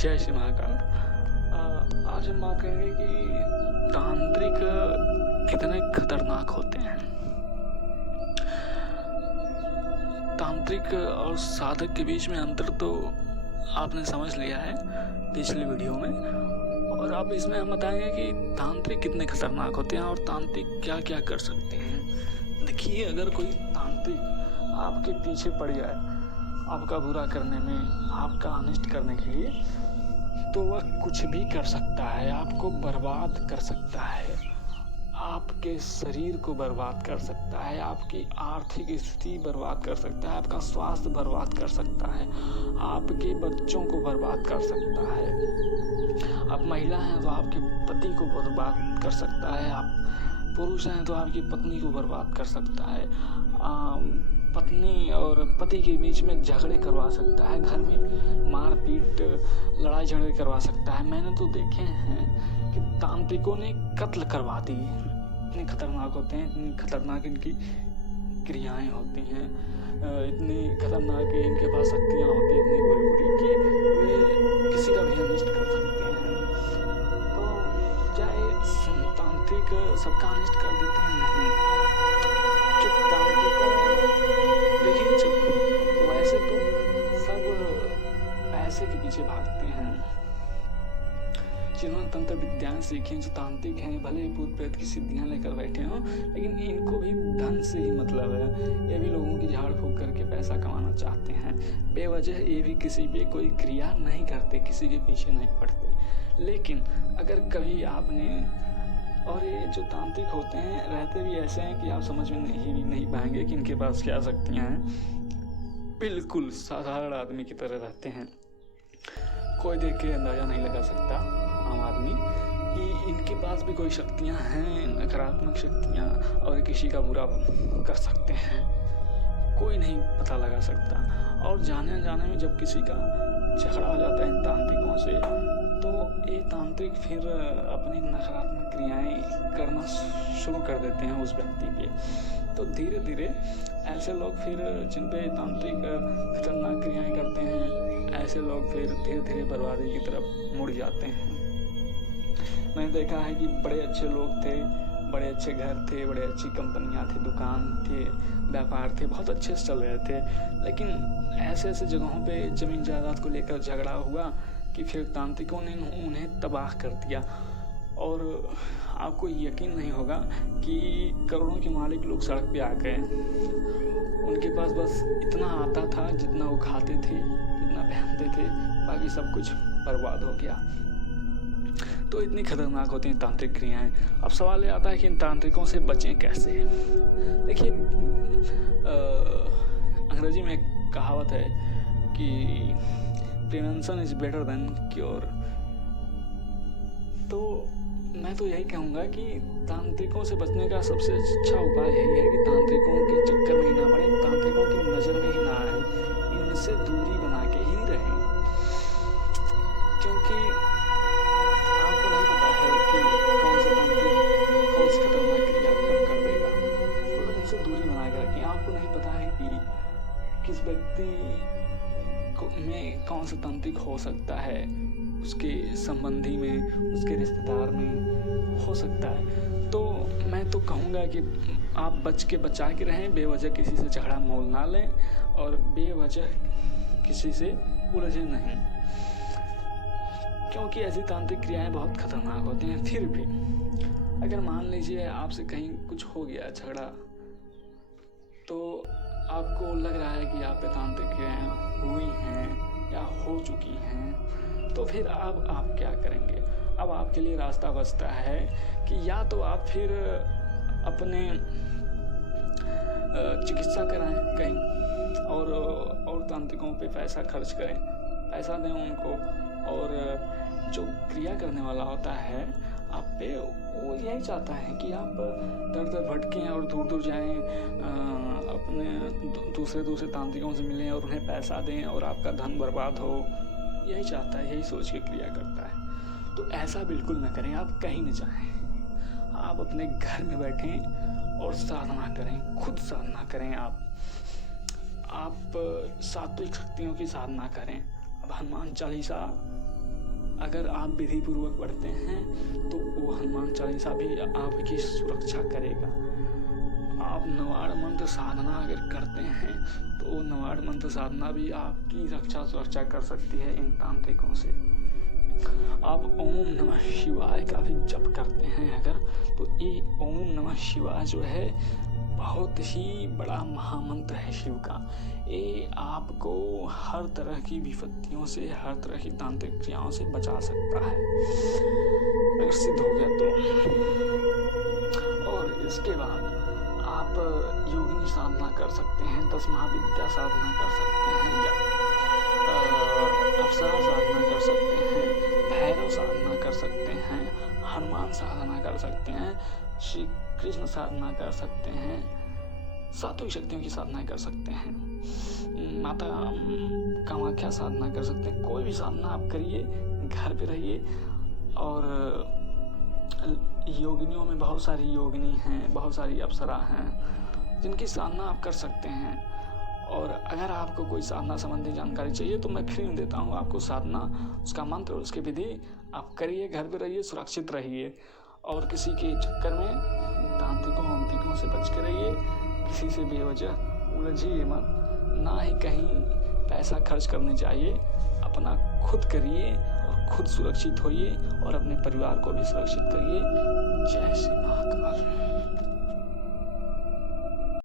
जय श्री महाकाल। आज हम बात करेंगे कि तांत्रिक कितने खतरनाक होते हैं। तांत्रिक और साधक के बीच में अंतर तो आपने समझ लिया है पिछली वीडियो में, और अब इसमें हम बताएंगे कि तांत्रिक कितने खतरनाक होते हैं और तांत्रिक क्या क्या कर सकते हैं। देखिए, अगर कोई तांत्रिक आपके पीछे पड़ जाए आपका बुरा करने में, आपका अनिष्ट करने के लिए, तो वह कुछ भी कर सकता है। आपको बर्बाद कर सकता है, आपके शरीर को बर्बाद कर सकता है, आपकी आर्थिक स्थिति बर्बाद कर सकता है, आपका स्वास्थ्य बर्बाद कर सकता है, आपके बच्चों को बर्बाद कर सकता है। आप महिला हैं तो आपके पति को बर्बाद कर सकता है, आप पुरुष हैं तो आपकी पत्नी को बर्बाद कर सकता है, पत्नी और पति के बीच में झगड़े करवा सकता है, घर में मारपीट लड़ाई झगड़े करवा सकता है। मैंने तो देखे हैं कि तांत्रिकों ने कत्ल करवा दी। इतने खतरनाक होते हैं, इतनी खतरनाक इनकी क्रियाएं होती हैं, इतनी खतरनाक इनके पास शक्तियाँ होती हैं, इतनी बुरी बुरी कि वे किसी का भी अनिष्ट कर सकते हैं। तो क्या ये तांत्रिक सबका अनिष्ट कर देते हैं? नहीं। जो तांत्रिकों, देखिए, जब वैसे तो सब पैसे के पीछे भागते हैं। जिन्होंने तंत्र विद्याएं सीखी, जो तांत्रिक हैं, भले ही भूत प्रेत की सिद्धियां लेकर बैठे हों, लेकिन इनको भी धन से ही मतलब है। ये भी लोगों की झाड़ फूक करके पैसा कमाना चाहते हैं। बेवजह ये भी किसी पे कोई क्रिया नहीं करते, किसी के पीछे नहीं पड़ते। लेकिन अगर कभी आपने, और ये जो तांत्रिक होते हैं रहते भी ऐसे हैं कि आप समझ में नहीं पाएंगे कि इनके पास क्या शक्तियाँ हैं। बिल्कुल साधारण आदमी की तरह रहते हैं। कोई देख के अंदाज़ा नहीं लगा सकता आम आदमी कि इनके पास भी कोई शक्तियाँ हैं, नकारात्मक शक्तियाँ, और किसी का बुरा कर सकते हैं। कोई नहीं पता लगा सकता। और जाने अनजाने में जब किसी का झगड़ा हो जाता है इन तांत्रिकों से, तो ये तांत्रिक फिर अपनी नकारात्मक क्रियाएं करना शुरू कर देते हैं उस व्यक्ति पे। तो धीरे धीरे ऐसे लोग फिर, जिन पे तांत्रिक खतरनाक क्रियाएं करते हैं, ऐसे लोग फिर धीरे धीरे बर्बादी की तरफ मुड़ जाते हैं। मैंने देखा है कि बड़े अच्छे लोग थे, बड़े अच्छे घर थे, बड़े अच्छी कंपनियां थी, दुकान थे, व्यापार थे, बहुत अच्छे से चल रहे थे, लेकिन ऐसे ऐसे जगहों पे ज़मीन जायदाद को लेकर झगड़ा हुआ कि फिर तांत्रिकों ने उन्हें तबाह कर दिया। और आपको यकीन नहीं होगा कि करोड़ों के मालिक लोग सड़क पे आ गए। उनके पास बस इतना आता था जितना वो खाते थे, जितना पहनते थे, बाकी सब कुछ बर्बाद हो गया। तो इतनी खतरनाक होती हैं तांत्रिक क्रियाएं। अब सवाल ये आता है कि इन तांत्रिकों से बचें कैसे। देखिए, अंग्रेजी में एक कहावत है कि prevention is better than cure. तो मैं तो यही कहूँगा कि तांत्रिकों से बचने का सबसे अच्छा उपाय यही है कि तांत्रिकों के चक्कर में ही ना पड़े, तांत्रिकों की नज़र में ही ना आए, इनसे दूरी बना के ही रहें। क्योंकि आपको नहीं पता है कि कौन सा तांत्रिक कौन सी खतरनाक क्रिया कब कर देगा, तो इनसे दूरी बना के रखें। आपको नहीं पता है कि किस व्यक्ति में कौन सा तांत्रिक हो सकता है, उसके संबंधी में, उसके रिश्तेदार में हो सकता है। तो मैं तो कहूँगा कि आप बच के बचा के रहें, बेवजह किसी से झगड़ा मोल ना लें और बेवजह किसी से उलझे नहीं, क्योंकि ऐसी तांत्रिक क्रियाएं बहुत खतरनाक होती हैं। फिर भी अगर मान लीजिए आपसे कहीं कुछ हो गया झगड़ा, तो आपको लग रहा है कि आप पे तांत्रिक क्रियाएं हुई हैं या हो चुकी हैं, तो फिर अब आप क्या करेंगे? अब आपके लिए रास्ता बचता है कि या तो आप फिर अपने चिकित्सा कराएं कहीं और तांत्रिकों पे पैसा खर्च करें, पैसा दें उनको, और जो क्रिया करने वाला होता है आप पे, वो यही चाहता है कि आप दर दर भटकें और दूर दूर जाएं, अपने दूसरे तांत्रिकों से मिलें और उन्हें पैसा दें और आपका धन बर्बाद हो। यही चाहता है, यही सोच के क्रिया करता है। तो ऐसा बिल्कुल न करें। आप कहीं न जाएं, आप अपने घर में बैठें और साधना करें, खुद साधना करें। आप सात्विक शक्तियों की साधना करें। अब हनुमान चालीसा अगर आप विधि पूर्वक पढ़ते हैं तो वो हनुमान चालीसा भी आपकी सुरक्षा करेगा। आप नवाड़ मंत्र साधना अगर करते हैं तो वो नवाड़ मंत्र साधना भी आपकी रक्षा सुरक्षा कर सकती है इन तांत्रिकों से। आप ओम नमः शिवाय का भी जप करते हैं अगर, तो ये ओम नमः शिवाय जो है बहुत ही बड़ा महामंत्र है शिव का। ये आपको हर तरह की विपत्तियों से, हर तरह की तांत्रिक क्रियाओं से बचा सकता है अगर सिद्ध हो गया तो। और इसके बाद आप योगिनी साधना कर सकते हैं, 10 महाविद्या साधना कर सकते हैं, या अप्सरा साधना कर सकते हैं, भैरव साधना कर सकते हैं, हनुमान साधना कर सकते हैं, श्री कृष्ण साधना कर सकते हैं, सातों शक्तियों की साधना कर सकते हैं, माता कामाख्या साधना कर सकते हैं। कोई भी साधना आप करिए, घर पे रहिए। और योगिनियों में बहुत सारी योगिनी हैं, बहुत सारी अप्सरा हैं जिनकी साधना आप कर सकते हैं। और अगर आपको कोई साधना संबंधी जानकारी चाहिए तो मैं फ्री में देता हूँ आपको साधना, उसका मंत्र और उसकी विधि। आप करिए, घर पे रहिए, सुरक्षित रहिए और किसी के चक्कर में तांत्रिकों वांत्रिकों से बच के रहिए। किसी से बेवजह उलझिए मत, ना ही कहीं पैसा खर्च करने चाहिए। अपना खुद करिए और खुद सुरक्षित होइए और अपने परिवार को भी सुरक्षित करिए। जय श्री महाकाल।